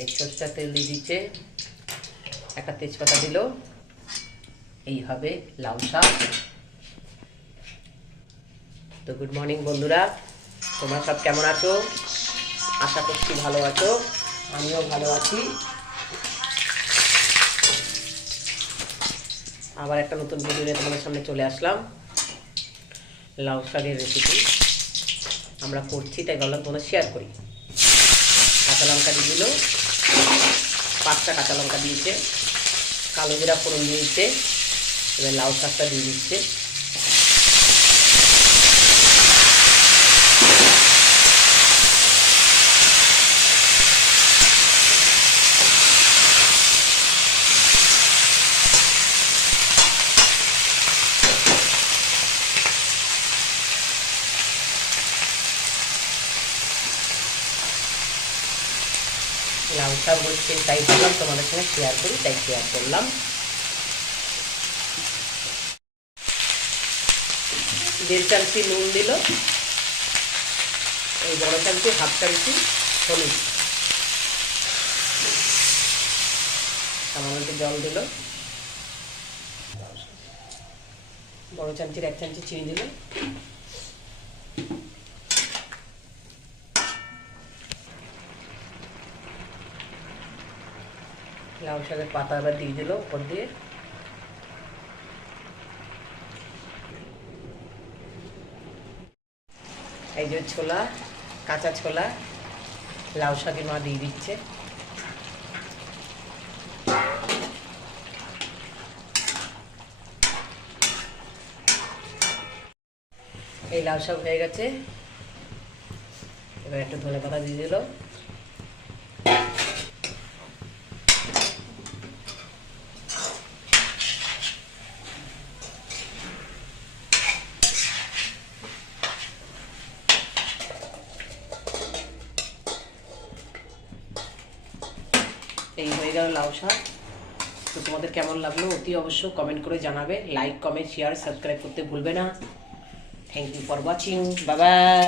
এই সরষের তেল দিয়ে দিচ্ছে, একটা তেজপাতা দিল। এই হবে লাউ শাক। তো গুড মর্নিং বন্ধুরা, তোমরা সব কেমন আছো? আশা করছি ভালো আছো, আমিও ভালো আছি। আবার একটা নতুন ভিডিও নিয়ে তোমাদের সামনে চলে আসলাম। লাউ শাকের রেসিপি আমরা করছি, তাই ভাবলাম তোমাদের শেয়ার করি। কাঁচা লঙ্কা দিয়ে দিল, 5টা কাঁচা লঙ্কা দিয়েছে, কালো জিরা ফোড়ন দিয়েছে। এবার লাউ শাকটা দিয়ে দিচ্ছে। লাউ শাক হচ্ছে, তাই ভাবলাম তোমাদের সঙ্গে শেয়ার করি, তাই শেয়ার করলাম। 1.5 চামচি নুন দিল, এই বড় চামচি 1/2 চামচি হলুদ, সামান্য জল দিল, বড় চামচির 1 চামচি চিনি দিল। লাউ শাকের পাতা এবার দিয়ে দিল উপর দিয়ে। এই যে ছোলা, কাঁচা ছোলা লাউ শাকের মা দিয়ে দিচ্ছে। এই লাউ শাক হয়ে গেছে, এবার একটু ধনে পাতা দিয়ে দিল। এই হয়ে গেল লাউ শাক। তো তোমাদের কেমন লাগলো অতি অবশ্য কমেন্ট করে জানাবে। লাইক, কমেন্ট, শেয়ার, সাবস্ক্রাইব করতে ভুলবে না। Thank you for watching, bye by.